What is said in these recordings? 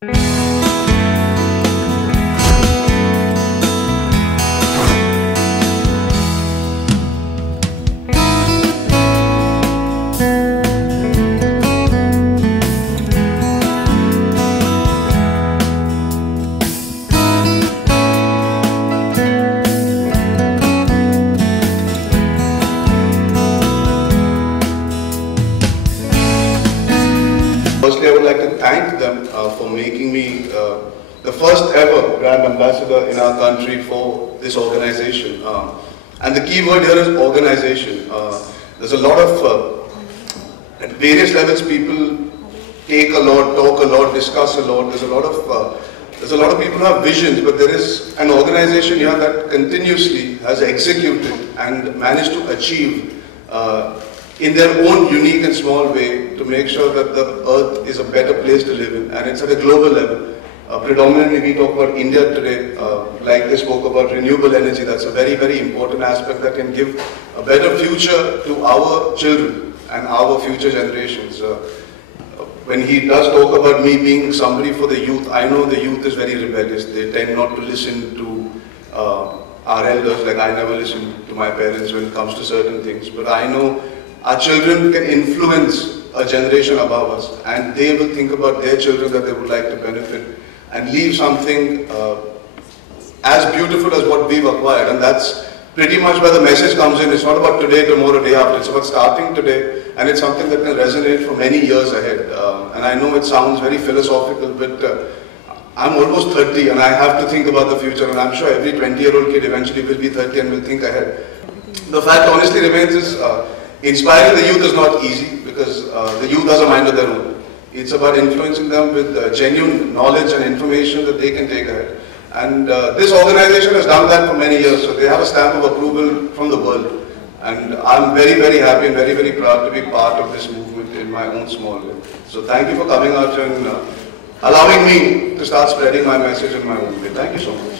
Firstly, I would like to thank them for making me the first ever brand ambassador in our country for this organization. And the key word here is organization. There's a lot of, at various levels, people take a lot, talk a lot, discuss a lot. There's a lot of people who have visions, but there is an organization here that continuously has executed and managed to achieve in their own unique and small way to make sure that the earth is a better place to live in, and it's at a global level. Predominantly we talk about India today, like they spoke about renewable energy. That's a very, very important aspect that can give a better future to our children and our future generations. When he does talk about me being somebody for the youth, I know the youth is very rebellious. They tend not to listen to our elders. Like I never listen to my parents when it comes to certain things, but I know our children can influence a generation above us, and they will think about their children that they would like to benefit and leave something as beautiful as what we've acquired. And that's pretty much where the message comes in. It's not about today, tomorrow, day after. It's about starting today, and it's something that can resonate for many years ahead. And I know it sounds very philosophical, but I'm almost 30 and I have to think about the future, and I'm sure every 20-year-old kid eventually will be 30 and will think ahead. The fact honestly remains is, inspiring the youth is not easy, because the youth has a mind of their own. It's about influencing them with genuine knowledge and information that they can take ahead. And this organization has done that for many years, so they have a stamp of approval from the world. And I'm very, very happy and very, very proud to be part of this movement in my own small way. So thank you for coming out and allowing me to start spreading my message in my own way. Thank you so much.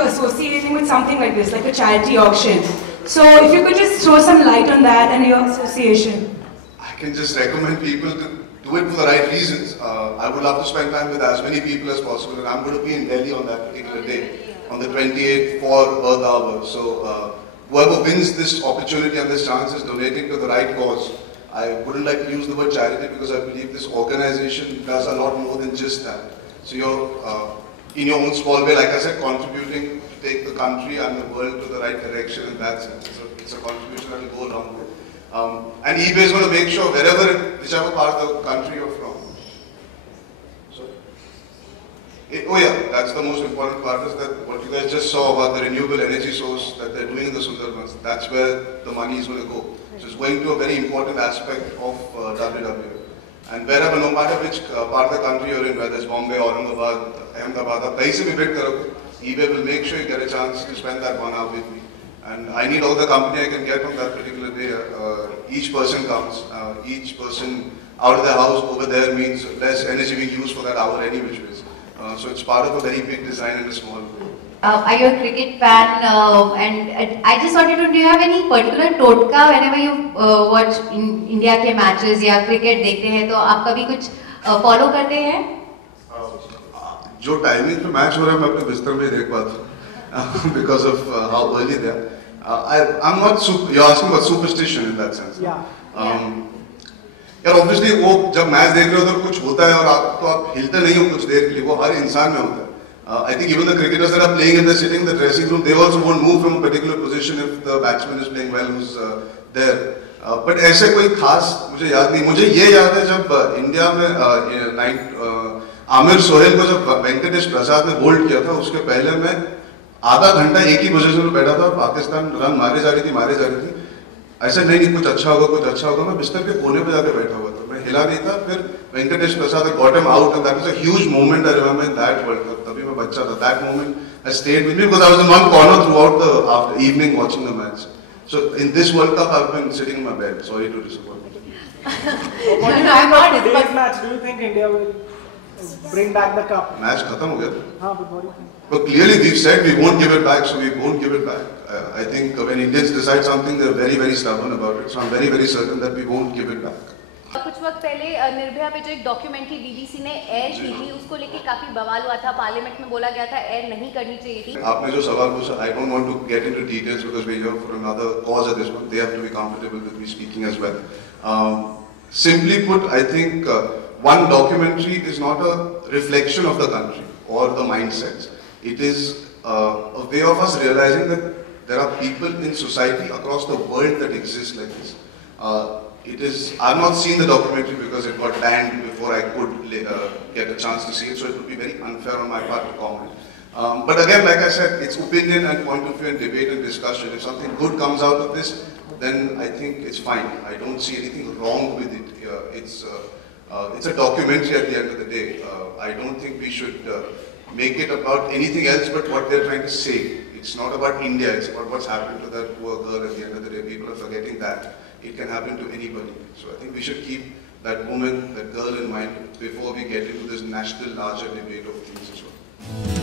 Associating with something like this, like a charity auction. So if you could just throw some light on that and your association. I can just recommend people to do it for the right reasons. I would love to spend time with as many people as possible, and I'm going to be in Delhi on that particular day, on the 28th for Earth Hour. So whoever wins this opportunity and this chance is donating to the right cause. I wouldn't like to use the word charity because I believe this organization does a lot more than just that. So you're in your own small way, like I said, contributing to take the country and the world to the right direction in that sense. It's a contribution that will go a long way. And eBay is going to make sure whichever part of the country you're from. Oh yeah, that's the most important part, is that what you guys just saw about the renewable energy source that they're doing in the Sundarbans, that's where the money is going to go. So it's going to a very important aspect of WW. And wherever, no matter which part of the country you're in, whether it's Bombay, Aurangabad, Ahmedabad, kahin se bhi bid karoge, eBay will make sure you get a chance to spend that 1 hour with me. And I need all the company I can get on that particular day. Each person counts. Each person out of the house over there means less energy being used for that hour any which ways. So it's part of a very big design in a small way. Are you a cricket fan? And I just wanted to know, do you have any particular totka whenever you watch India के matches या cricket देखते हैं, तो आप कभी कुछ follow करते हैं? जो टाइमिंग पे मैच हो रहा है मैं अपने बिस्तर में देख पाता हूँ because of how early they are. I'm not super. You're asking about superstition in that sense. Yeah. यार obviously वो जब मैच देख रहे हो तो कुछ होता है और आप हिलते नहीं हो कुछ देर के लिए, वो हर इंसान में होता है. I think even the cricketers that are playing and they're sitting in the dressing room, they also won't move from a particular position if the batsman is playing well who's there. But ऐसे कोई खास मुझे याद नहीं. मुझे ये याद है जब इंडिया में आमिर सोहेल को जब वेंकटेश प्रसाद ने बोल्ड किया था, उसके पहले मैं आधा घंटा एक ही पोजीशन में बैठा था और पाकिस्तान रन मारे जा रही थी. ऐसा नहीं कुछ अच्छा होगा, मैं बिस्तर के कोने पे जाकर बैठा हुआ था, मैं हिला नहीं था. फिर वेंकटेश प्रसाद got him out and that was a huge moment I remember in that World Cup. तभी मैं बच्चा था. That moment has stayed with me because I was in one corner throughout the evening watching the match. So in this World Cup I've been sitting in my bed. Sorry to disappoint you. What do you think of today's match? Do you think India will bring back the cup? Match khatam ho gaya. हाँ, but what do you think? But clearly we've said we won't give it back, so we won't give it back. I think when Indians decide something, they're very, very stubborn about it. So I'm very, very certain that we won't give it back. कुछ वक्त पहले निर्भया पे जो एक documentary BBC ने air की थी, उसको लेके काफी बवाल हुआ था, पार्लियामेंट में बोला गया था एयर नहीं करनी चाहिए थी. आपने जो सवाल पूछा, I don't want to get into details because we're here for another cause at this one. They have to be comfortable with me speaking as well. Simply put, I think one documentary is not a reflection of the country or the mindsets. It is a way of us realizing that there are people in society across the world that exist like this. I've not seen the documentary because it got banned before I could get a chance to see it, so it would be very unfair on my part to comment. But again, like I said, it's opinion and point of view and debate and discussion. If something good comes out of this, then I think it's fine. I don't see anything wrong with it. It's a documentary at the end of the day. I don't think we should make it about anything else but what they're trying to say. It's not about India, it's about what's happened to that poor girl at the end of the day. People are forgetting that. It can happen to anybody. So I think we should keep that woman, that girl in mind before we get into this national larger debate of things as well.